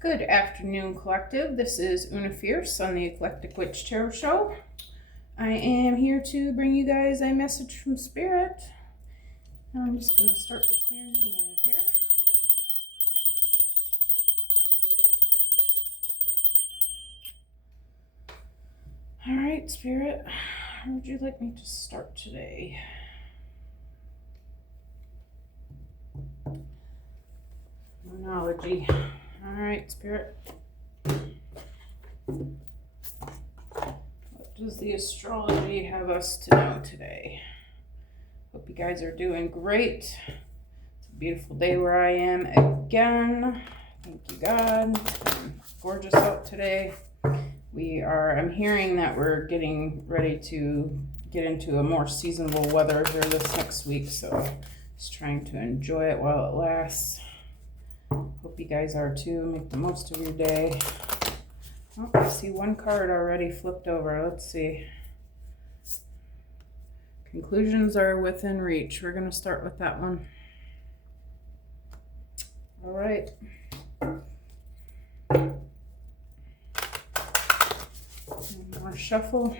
Good afternoon, collective. This is Una Fierce on the Eclectic Witch Tarot Show. I am here to bring you guys a message from Spirit. I'm just going to start with clearing the air here. All right, Spirit, how would you like me to start today? Monology. All right, Spirit. What does the astrology have us to know today? Hope you guys are doing great. It's a beautiful day where I am again. Thank you, God. It's gorgeous out today. I'm hearing that we're getting ready to get into a more seasonable weather here this next week, so just trying to enjoy it while it lasts. Hope you guys are too. Make the most of your day. Oh, I see one card already flipped over. Let's see. Conclusions are within reach. We're going to start with that one. All right. One more shuffle.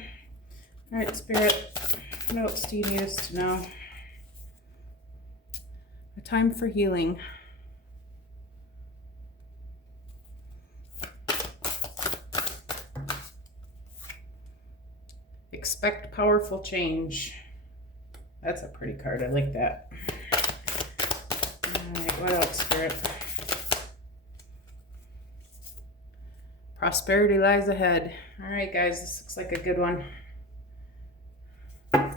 All right, Spirit. What else do you need us to know? A time for healing. Expect powerful change. That's a pretty card. I like that. All right, what else, Spirit? Prosperity lies ahead. All right, guys, this looks like a good one. All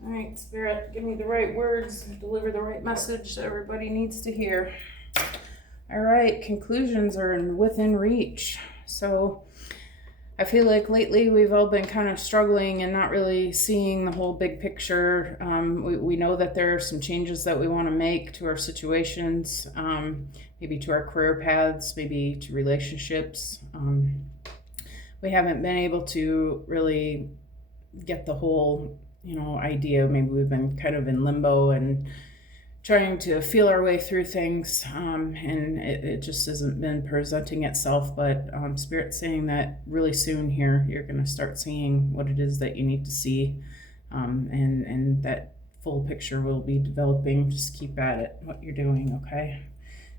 right, Spirit, give me the right words, deliver the right message that everybody needs to hear. All right, conclusions are within reach. So I feel like lately we've all been kind of struggling and not really seeing the whole big picture. We know that there are some changes that we want to make to our situations, maybe to our career paths, maybe to relationships. We haven't been able to really get the whole, idea. Maybe we've been kind of in limbo and trying to feel our way through things, and it just hasn't been presenting itself, but Spirit's saying that really soon here you're going to start seeing what it is that you need to see, and that full picture will be developing. Just keep at it, what you're doing, okay?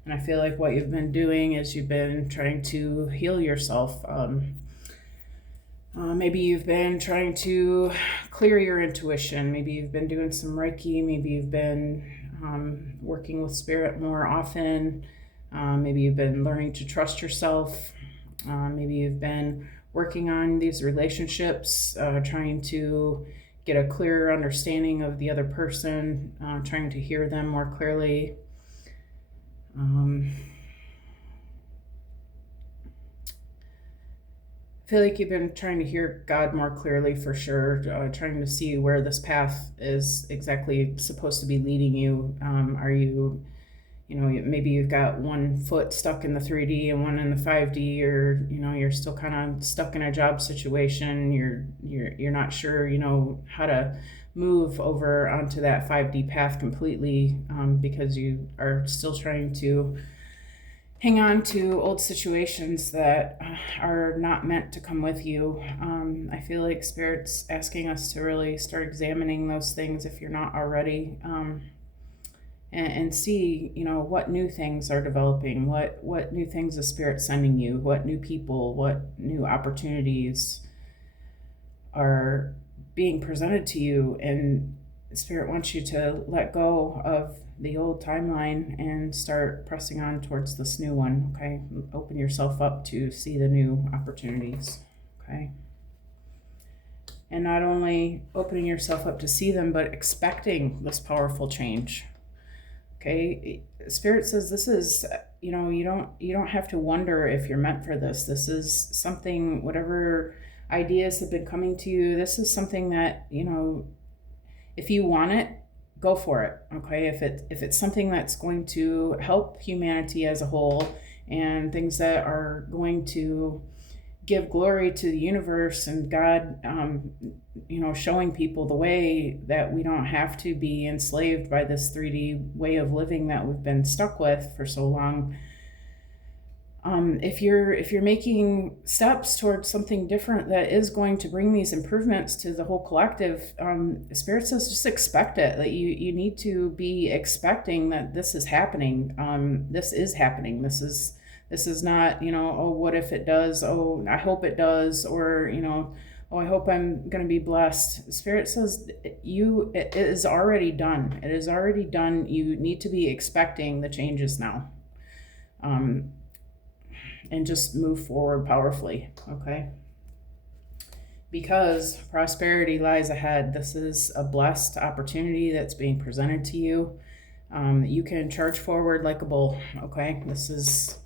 And I feel like what you've been doing is you've been trying to heal yourself. Maybe you've been trying to clear your intuition. Maybe you've been doing some Reiki. Maybe you've been working with Spirit more often. Maybe you've been learning to trust yourself. Maybe you've been working on these relationships, trying to get a clearer understanding of the other person, trying to hear them more clearly. I feel like you've been trying to hear God more clearly for sure, trying to see where this path is exactly supposed to be leading you. Are you, maybe you've got one foot stuck in the 3D and one in the 5D, or, you're still kind of stuck in a job situation. You're not sure, how to move over onto that 5D path completely, because you are still trying to hang on to old situations that are not meant to come with you. I feel like Spirit's asking us to really start examining those things if you're not already, and see, what new things are developing, what new things is Spirit sending you, what new people, what new opportunities are being presented to you. And Spirit wants you to let go of the old timeline and start pressing on towards this new one, okay? Open yourself up to see the new opportunities, okay? And not only opening yourself up to see them, but expecting this powerful change, okay? Spirit says this is, you don't have to wonder if you're meant for this. This is something, whatever ideas have been coming to you, this is something that, if you want it, go for it, okay? If it's something that's going to help humanity as a whole, and things that are going to give glory to the universe and God, showing people the way that we don't have to be enslaved by this 3D way of living that we've been stuck with for so long, If you're making steps towards something different that is going to bring these improvements to the whole collective, Spirit says just expect it. That you need to be expecting that this is happening. This is happening. This is not, oh, what if it does? Oh, I hope it does. Or, oh, I hope I'm going to be blessed. Spirit says it is already done. It is already done. You need to be expecting the changes now. And just move forward powerfully, okay? Because prosperity lies ahead. This is a blessed opportunity that's being presented to you. You can charge forward like a bull, okay? This is,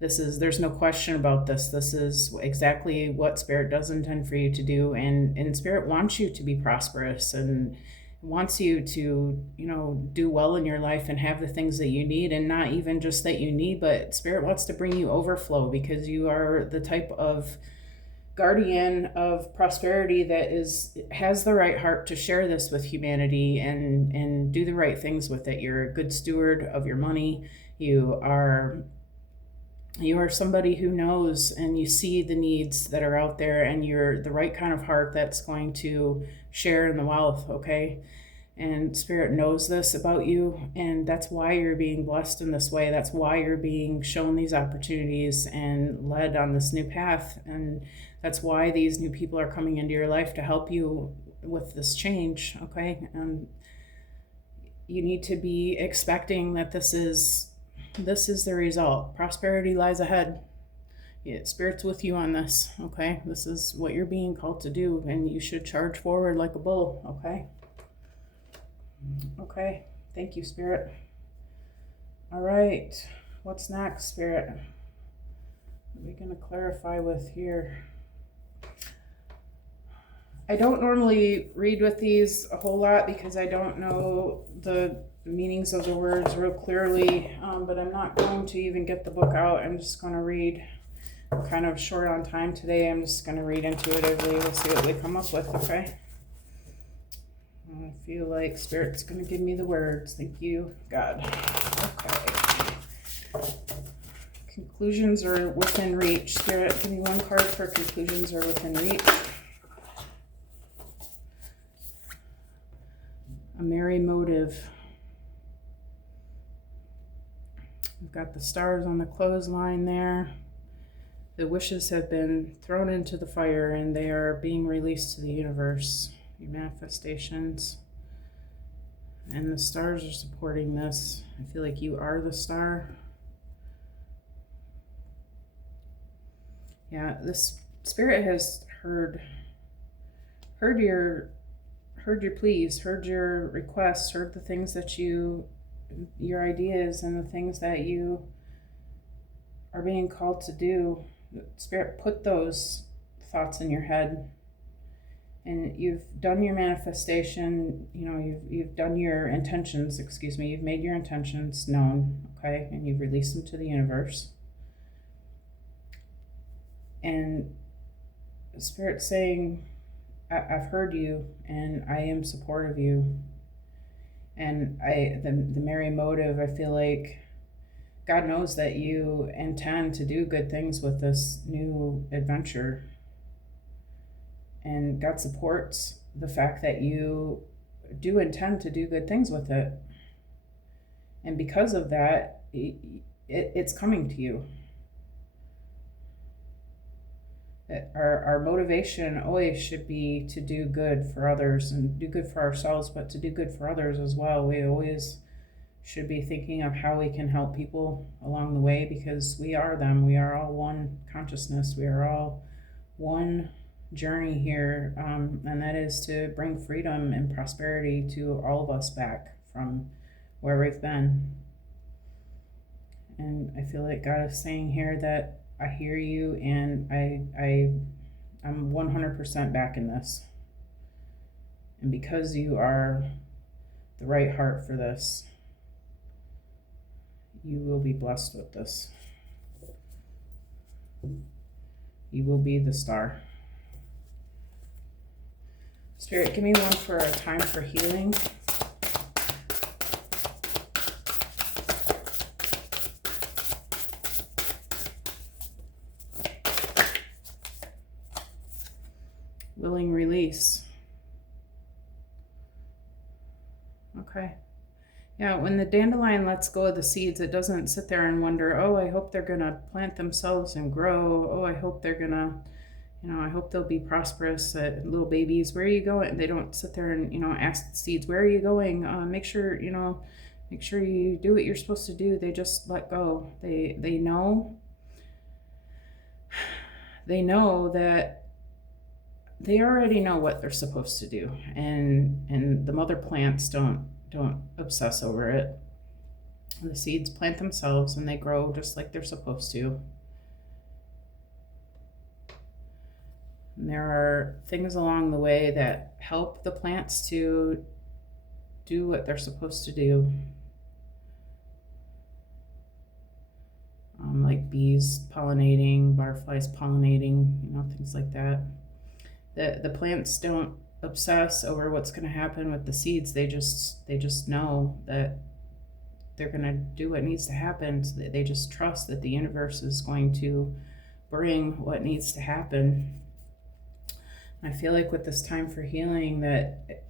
there's no question about this. This is exactly what Spirit does intend for you to do. And Spirit wants you to be prosperous and wants you to, do well in your life and have the things that you need, and not even just that you need, but Spirit wants to bring you overflow, because you are the type of guardian of prosperity that has the right heart to share this with humanity and do the right things with it. You're a good steward of your money. You are somebody who knows, and you see the needs that are out there, and you're the right kind of heart that's going to share in the wealth, okay? And Spirit knows this about you, and that's why you're being blessed in this way. That's why you're being shown these opportunities and led on this new path. And that's why these new people are coming into your life to help you with this change, okay? And you need to be expecting that this is the result. Prosperity lies ahead. Yeah, Spirit's with you on this, okay? This is what you're being called to do, and you should charge forward like a bull, okay? Okay, thank you, Spirit. All right, what's next, Spirit? What are we going to clarify with here? I don't normally read with these a whole lot because I don't know the meanings of the words real clearly, but I'm not going to even get the book out. I'm just going to read. I'm kind of short on time today. I'm just going to read intuitively. We'll see what we come up with, okay? I feel like Spirit's going to give me the words. Thank you, God. Okay. Conclusions are within reach. Spirit, give me one card for conclusions are within reach. A merry motive. We've got the stars on the clothesline there. The wishes have been thrown into the fire and they are being released to the universe. Your manifestations. And the stars are supporting this. I feel like you are the star. Yeah, this Spirit has heard your pleas, heard your requests, heard the things that your ideas and the things that you are being called to do. Spirit put those thoughts in your head, and you've done your manifestation. You've done your intentions, you've made your intentions known, okay, and you've released them to the universe. And Spirit's saying, I've heard you, and I am supportive of you. And the merry motive, I feel like God knows that you intend to do good things with this new adventure. And God supports the fact that you do intend to do good things with it. And because of that, it's coming to you. Our motivation always should be to do good for others and do good for ourselves, but to do good for others as well. We always should be thinking of how we can help people along the way, because we are them. We are all one consciousness. We are all one journey here, and that is to bring freedom and prosperity to all of us back from where we've been. And I feel like God is saying here that I hear you, and I'm 100% back in this. And because you are the right heart for this, you will be blessed with this. You will be the star. Spirit, give me one for a time for healing. willing release. Okay. Yeah, when the dandelion lets go of the seeds, it doesn't sit there and wonder, oh, I hope they're going to plant themselves and grow. Oh, I hope they're going to, I hope they'll be prosperous, little babies. Where are you going? They don't sit there and, ask the seeds, where are you going? Make sure you do what you're supposed to do. They just let go. They know that they already know what they're supposed to do, and the mother plants don't obsess over it. The seeds plant themselves and they grow just like they're supposed to. And there are things along the way that help the plants to do what they're supposed to do. Like bees pollinating, butterflies pollinating, things like that. The plants don't obsess over what's going to happen with the seeds. They just know that they're going to do what needs to happen. So they just trust that the universe is going to bring what needs to happen. I feel like with this time for healing, that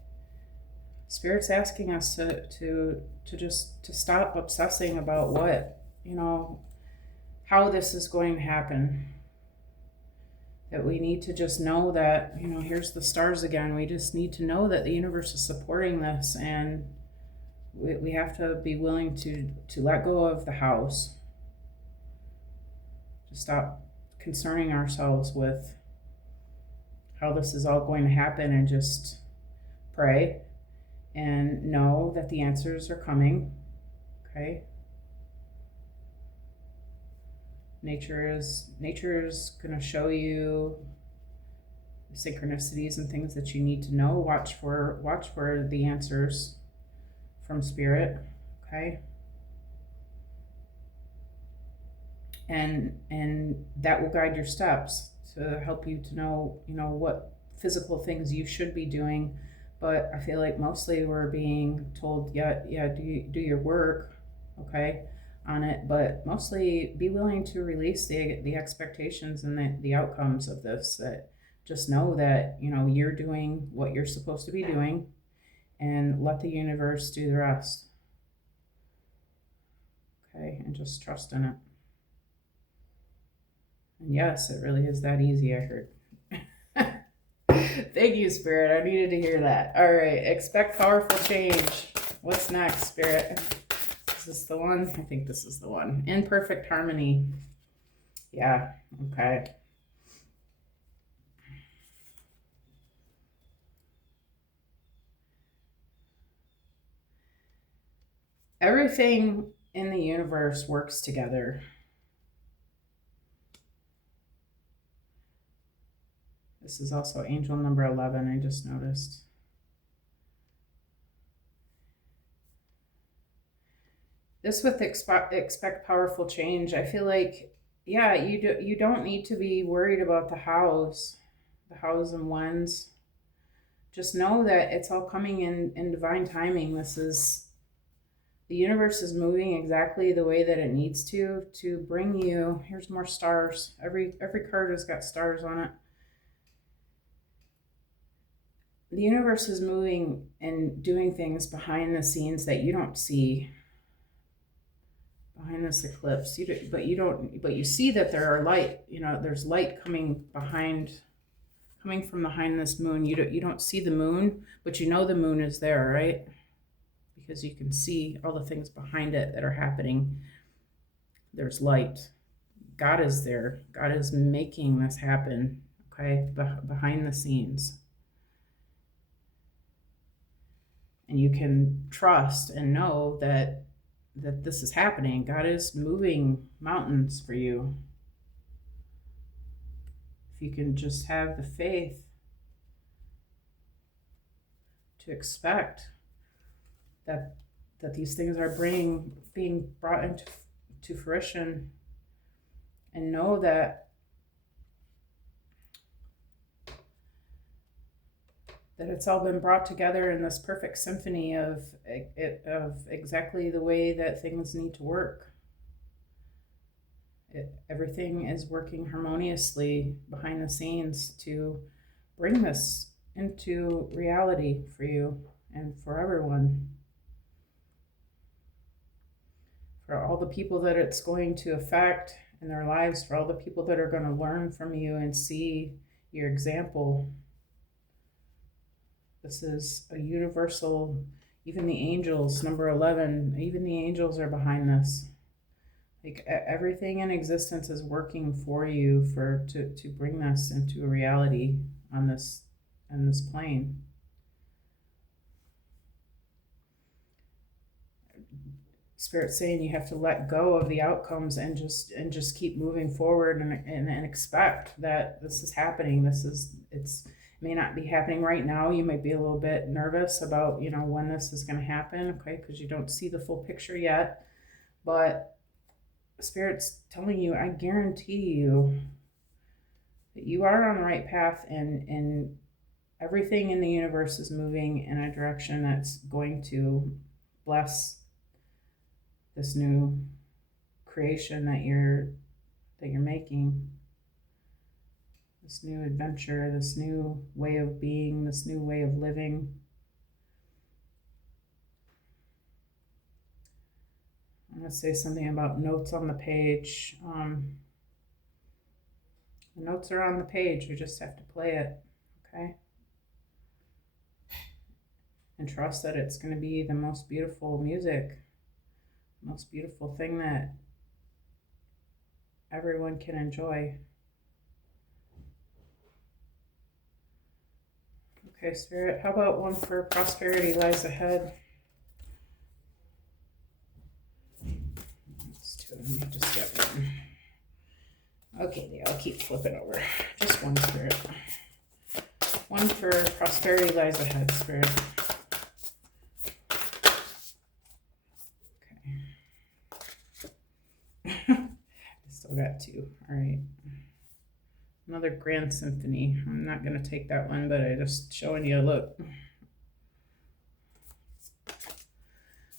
Spirit's asking us to stop obsessing about what, how this is going to happen. That we need to just know that, here's the stars again. We just need to know that the universe is supporting this, and we have to be willing to let go of the house. To stop concerning ourselves with how this is all going to happen, and just pray and know that the answers are coming. Okay? Nature is going to show you synchronicities and things that you need to know. Watch for the answers from Spirit. Okay? And that will guide your steps to help you to know, what physical things you should be doing. But I feel like mostly we're being told, do your work, okay, on it, but mostly be willing to release the expectations and the outcomes of this. That just know that, you're doing what you're supposed to be doing, and let the universe do the rest. Okay, and just trust in it. And yes, it really is that easy, I heard. Thank you, Spirit. I needed to hear that. All right, expect powerful change. What's next, Spirit? Is this the one? I think this is the one. In perfect harmony. Yeah, okay. Everything in the universe works together. This is also angel number 11, I just noticed. This with expect powerful change. I feel like, you don't need to be worried about the hows and whens. Just know that it's all coming in divine timing. The universe is moving exactly the way that it needs to bring you. Here's more stars. Every card has got stars on it. The universe is moving and doing things behind the scenes that you don't see. Behind this eclipse, but you see that there are light. There's light coming from behind this moon. You don't see the moon, but the moon is there, right? Because you can see all the things behind it that are happening. There's light. God is there. God is making this happen. Okay, behind the scenes. And you can trust and know that this is happening. God is moving mountains for you. If you can just have the faith to expect that these things are being brought into fruition, and know that it's all been brought together in this perfect symphony of exactly the way that things need to work. Everything is working harmoniously behind the scenes to bring this into reality for you and for everyone, for all the people that it's going to affect in their lives, for all the people that are going to learn from you and see your example. This is a universal, even the angels, number 11, even the angels are behind this. Like everything in existence is working for you to bring this into a reality on this plane. Spirit's saying you have to let go of the outcomes and just keep moving forward and expect that this is happening. It may not be happening right now. You might be a little bit nervous about, when this is going to happen, okay, because you don't see the full picture yet. But Spirit's telling you, I guarantee you that you are on the right path, and everything in the universe is moving in a direction that's going to bless this new creation that you're making, this new adventure, this new way of being, this new way of living. I'm going to say something about notes on the page. The notes are on the page. You just have to play it, okay? And trust that it's going to be the most beautiful music, most beautiful thing that everyone can enjoy. Okay, Spirit, how about one for prosperity lies ahead? Let's do it. Let me just get one. Okay, I'll keep flipping over. Just one, Spirit. One for prosperity lies ahead, Spirit. Still got two. All right. Another grand symphony. I'm not going to take that one, but I'm just showing you a look.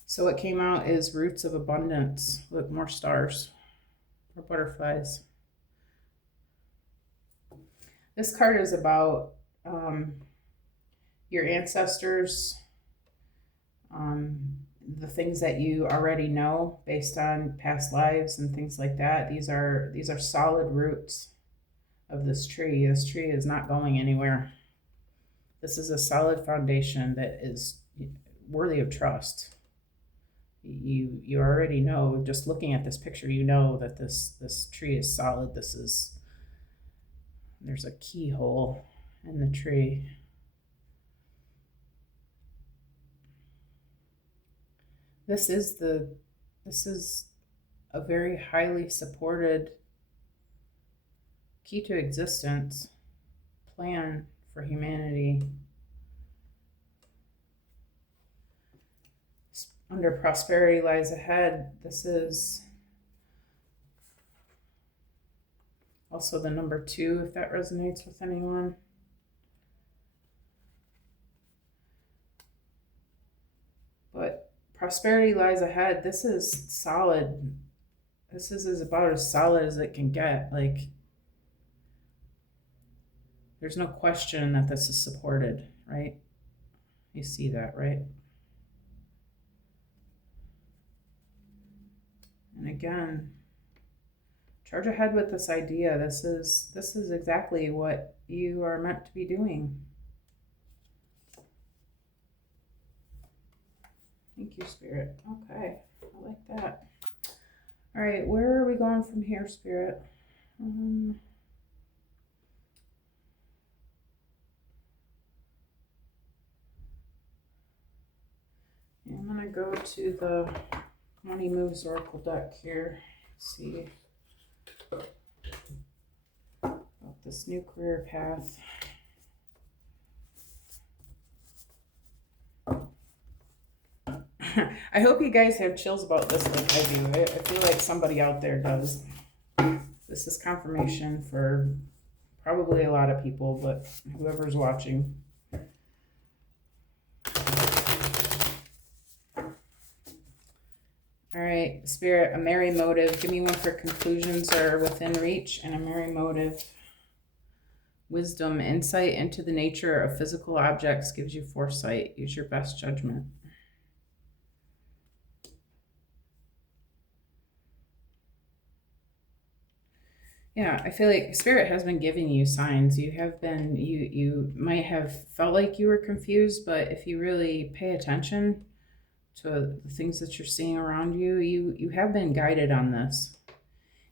So what came out is Roots of Abundance. Look, more stars or butterflies. This card is about your ancestors, the things that you already know based on past lives and things like that. These are solid roots of this tree. This tree is not going anywhere. This is a solid foundation that is worthy of trust. You already know, just looking at this picture, you know that this tree is solid. There's a keyhole in the tree. This is a very highly supported key to existence plan for humanity. Under prosperity lies ahead. This is also the number 2, if that resonates with anyone. But prosperity lies ahead. This is solid. This is about as solid as it can get. Like, there's no question that this is supported, right? You see that, right? And again, charge ahead with this idea. This is exactly what you are meant to be doing. Thank you, Spirit. Okay, I like that. All right, where are we going from here, Spirit? I'm gonna go to the Money Moves Oracle deck here. Let's see about this new career path. I hope you guys have chills about this like I do. I feel like somebody out there does. This is confirmation for probably a lot of people, but whoever's watching. All right, Spirit, a merry motive. Give me one for conclusions are within reach and a merry motive Wisdom, insight into the nature of physical objects gives you foresight. Use your best judgment. Yeah, I feel like Spirit has been giving you signs. You might have felt like you were confused, but if you really pay attention to the things that you're seeing around you, you have been guided on this.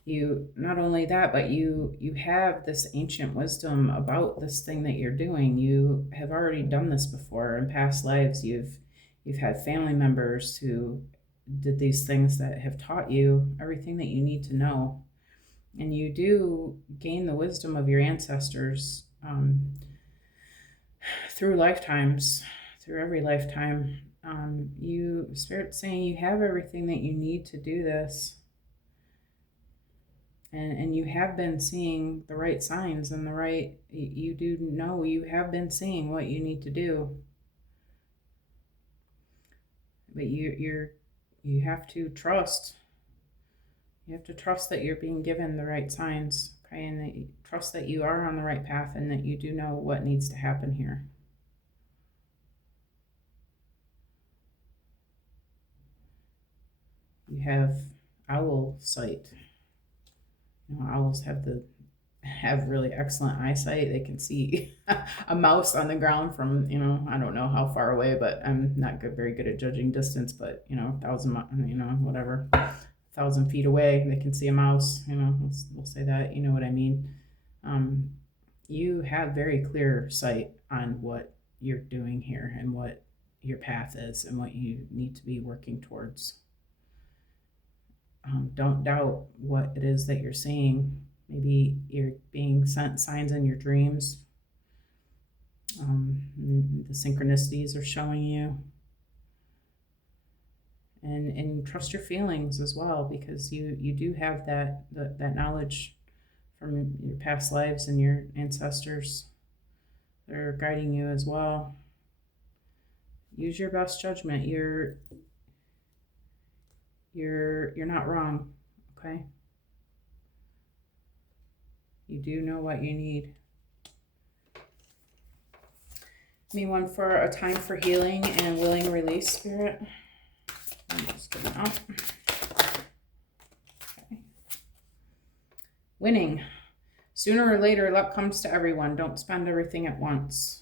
You not only that, but you have this ancient wisdom about this thing that you're doing. You have already done this before in past lives. You've had family members who did these things that have taught you everything that you need to know, and you do gain the wisdom of your ancestors through lifetimes, through every lifetime. You Spirit saying you have everything that you need to do this, and you have been seeing the right signs and the right. You do know you have been seeing what you need to do, but you have to trust. You have to trust that you're being given the right signs, okay, and that you trust that you are on the right path and that you do know what needs to happen here. You have owl sight. You know, owls have really excellent eyesight. They can see a mouse on the ground from, I don't know how far away, but I'm not very good at judging distance, but 1,000 feet away, they can see a mouse. We'll say that. You know what I mean? You have very clear sight on what you're doing here and what your path is and what you need to be working towards. Don't doubt what it is that you're seeing. Maybe you're being sent signs in your dreams. The synchronicities are showing you. And trust your feelings as well, because you do have that knowledge from your past lives and your ancestors. They're guiding you as well. Use your best judgment. You're not wrong, okay? You do know what you need. Anyone for a time for healing and willing release, Spirit? I'm just giving up. Okay. Winning. Sooner or later, luck comes to everyone. Don't spend everything at once.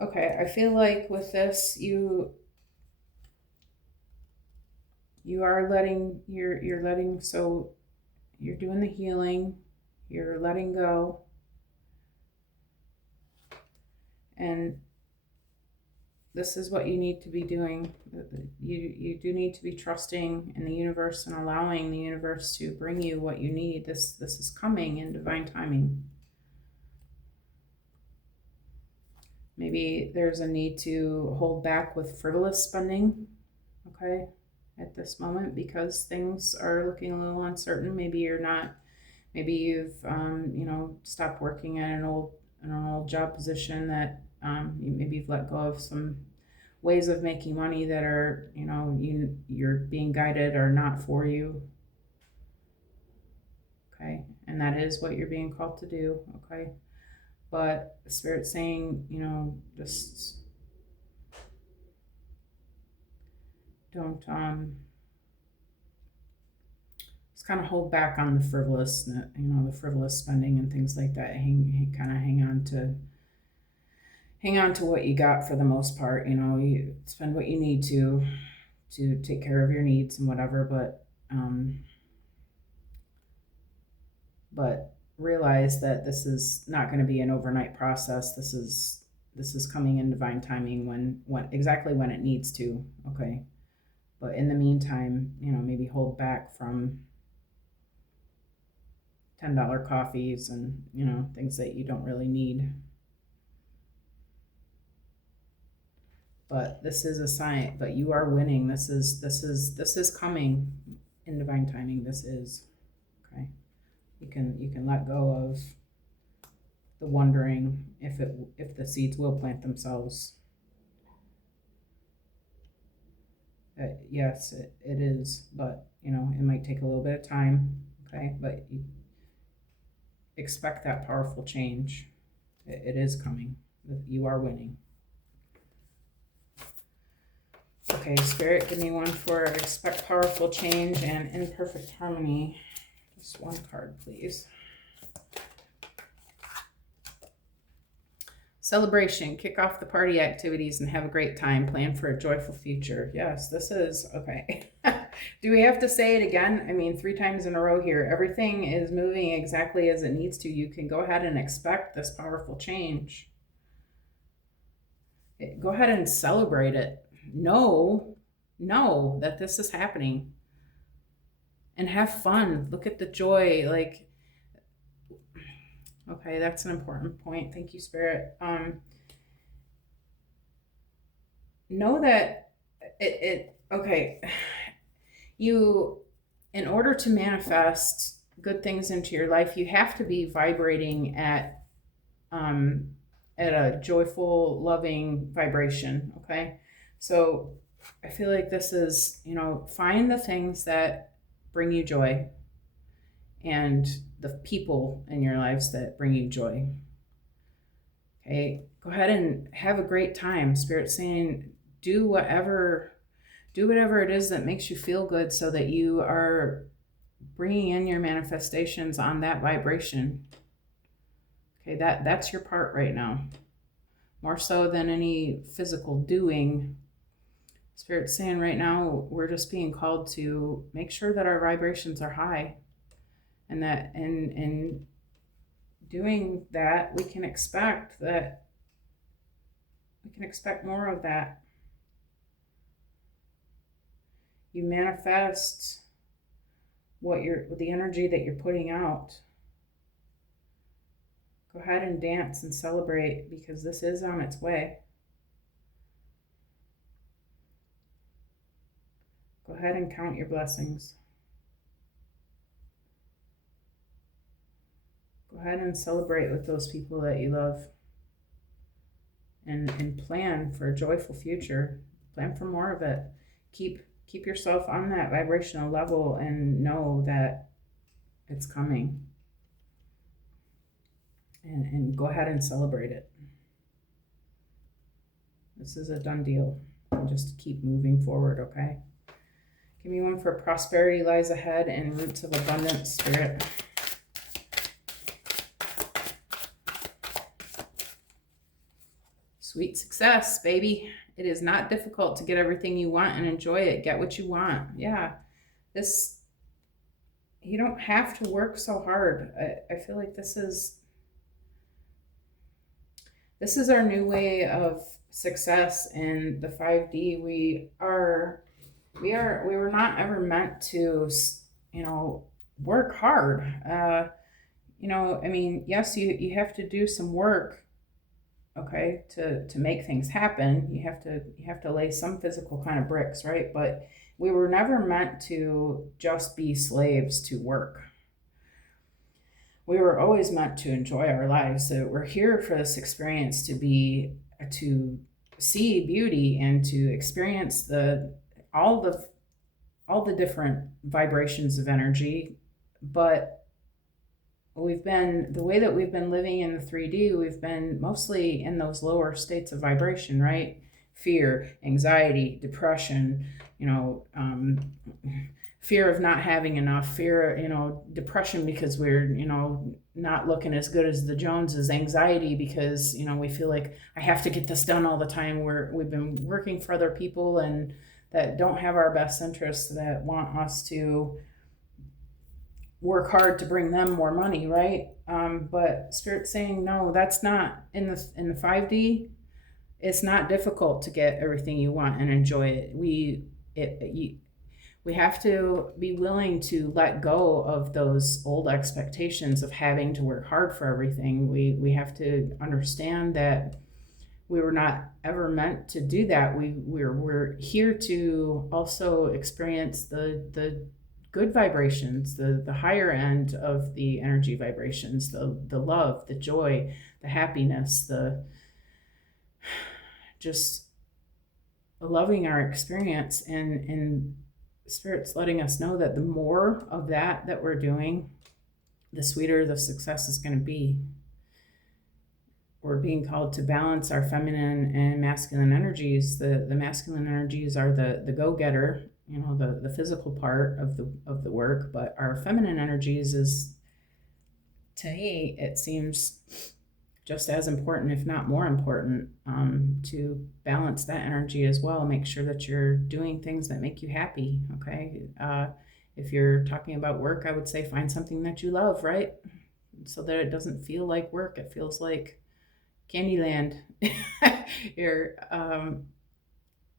Okay, I feel like with this, you are letting, you're letting, so you're doing the healing, you're letting go, and this is what you need to be doing. You do need to be trusting in the universe and allowing the universe to bring you what you need. This is coming in divine timing. Maybe there's a need to hold back with frivolous spending, okay, at this moment, because things are looking a little uncertain. Maybe you've stopped working at an old job position that maybe you've let go of some ways of making money that are, you're being guided are not for you, okay, and that is what you're being called to do, okay. But the Spirit's saying, just don't just kind of hold back on the frivolous, the frivolous spending and things like that. Hang on to what you got for the most part. You spend what you need to take care of your needs and whatever, but realize that this is not going to be an overnight process. This is coming in divine timing when exactly when it needs to, okay. But in the meantime, maybe hold back from $10 coffees and things that you don't really need. But this is a sign. But you are winning. This is coming in divine timing. This is okay. You can let go of the wondering if the seeds will plant themselves. Yes, it is, but it might take a little bit of time. Okay, but you expect that powerful change. It is coming. You are winning. Okay, Spirit, give me one for expect powerful change and imperfect harmony. Just one card, please. Celebration, kick off the party activities and have a great time. Plan for a joyful future. Yes, this is okay. Do we have to say it again? I mean, 3 times in a row here. Everything is moving exactly as it needs to. You can go ahead and expect this powerful change. Go ahead and celebrate it. Know that this is happening. And have fun. Look at the joy. Like, okay, that's an important point. Thank you, Spirit. Know that okay. You, in order to manifest good things into your life, you have to be vibrating at a joyful, loving vibration. Okay. So I feel like this is, find the things that bring you joy and the people in your lives that bring you joy. Okay. Go ahead and have a great time. Spirit's saying, do whatever it is that makes you feel good so that you are bringing in your manifestations on that vibration. Okay, that's your part right now. More so than any physical doing. Spirit's saying right now we're just being called to make sure that our vibrations are high, and that in doing that we can expect more of that. You manifest the energy that you're putting out. Go ahead and dance and celebrate, because this is on its way. Go ahead and count your blessings. Go ahead and celebrate with those people that you love. And plan for a joyful future. Plan for more of it. Keep yourself on that vibrational level and know that it's coming. And go ahead and celebrate it. This is a done deal. And just keep moving forward, okay? Give me one for prosperity lies ahead and roots of abundance, Spirit. Sweet success, baby. It is not difficult to get everything you want and enjoy it. Get what you want. Yeah. You don't have to work so hard. I feel like this is our new way of success in the 5D. We were not ever meant to, work hard. I mean, yes, you have to do some work, okay, to make things happen. You have to lay some physical kind of bricks, right? But we were never meant to just be slaves to work. We were always meant to enjoy our lives. So we're here for this experience to see beauty and to experience all the different vibrations of energy. But the way that we've been living in the 3D, we've been mostly in those lower states of vibration, right? Fear, anxiety, depression, fear of not having enough, fear, depression because we're, not looking as good as the Joneses, anxiety because, we feel like I have to get this done all the time. We've been working for other people and that don't have our best interests, that want us to work hard to bring them more money, right? But Spirit's saying, no, that's not in the 5D. It's not difficult to get everything you want and enjoy it. We have to be willing to let go of those old expectations of having to work hard for everything. We have to understand that we were not ever meant to do that. We're here to also experience the good vibrations, the higher end of the energy vibrations, the love, the joy, the happiness, just loving our experience, and Spirit's letting us know that the more of that we're doing, the sweeter the success is going to be. We're being called to balance our feminine and masculine energies. The masculine energies are the go-getter, the physical part of the work, but our feminine energies is, to me, it seems just as important, if not more important, to balance that energy as well. Make sure that you're doing things that make you happy. Okay. If you're talking about work, I would say find something that you love, right? So that it doesn't feel like work. It feels like Candyland.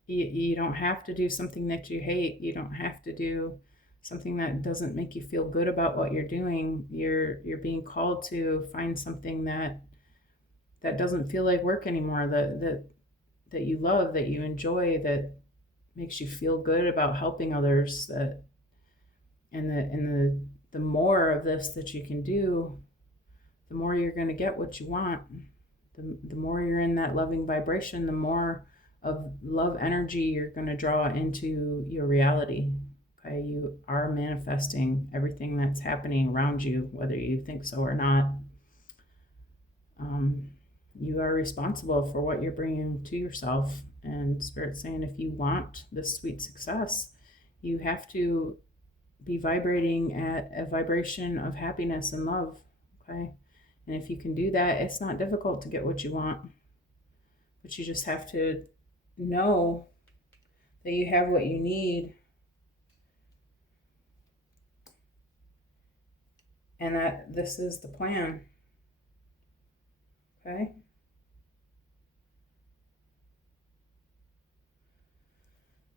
You don't have to do something that you hate. You don't have to do something that doesn't make you feel good about what you're doing. You're being called to find something that doesn't feel like work anymore, that you love, that you enjoy, that makes you feel good about helping others, and the more of this that you can do, the more you're going to get what you want. The more you're in that loving vibration, the more of love energy you're going to draw into your reality. Okay, you are manifesting everything that's happening around you, whether you think so or not. You are responsible for what you're bringing to yourself. And Spirit's saying, if you want this sweet success, you have to be vibrating at a vibration of happiness and love. Okay. And if you can do that, it's not difficult to get what you want, but you just have to know that you have what you need, and that this is the plan. Okay.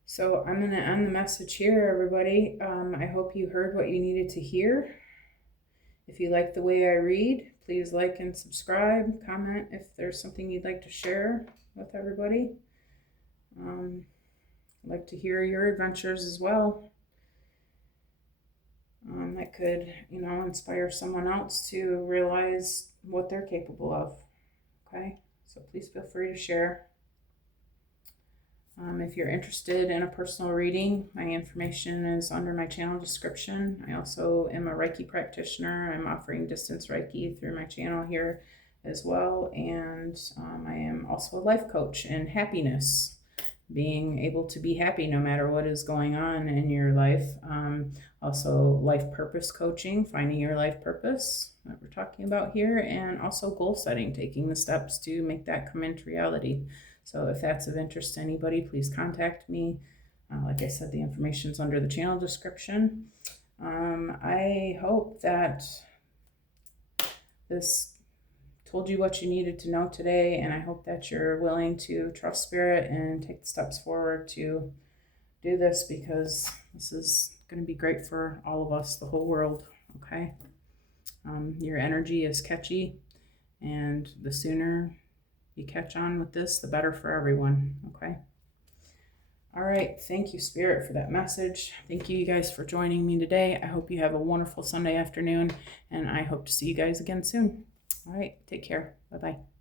So I'm going to end the message here, everybody. I hope you heard what you needed to hear. If you like the way I read, please like and subscribe. Comment if there's something you'd like to share with everybody. I'd like to hear your adventures as well. That could, inspire someone else to realize what they're capable of. Okay, so please feel free to share. If you're interested in a personal reading, my information is under my channel description. I also am a Reiki practitioner. I'm offering distance Reiki through my channel here as well. And I am also a life coach in happiness, being able to be happy no matter what is going on in your life. Also life purpose coaching, finding your life purpose that we're talking about here, and also goal setting, taking the steps to make that come into reality. So if that's of interest to anybody, please contact me. Like I said, the information's under the channel description. I hope that this told you what you needed to know today, and I hope that you're willing to trust Spirit and take the steps forward to do this, because this is going to be great for all of us, the whole world. Okay. Your energy is catchy, and the sooner you catch on with this, the better for everyone. Okay. All right. Thank you, Spirit, for that message. Thank you guys for joining me today. I hope you have a wonderful Sunday afternoon, and I hope to see you guys again soon. All right. Take care. Bye-bye.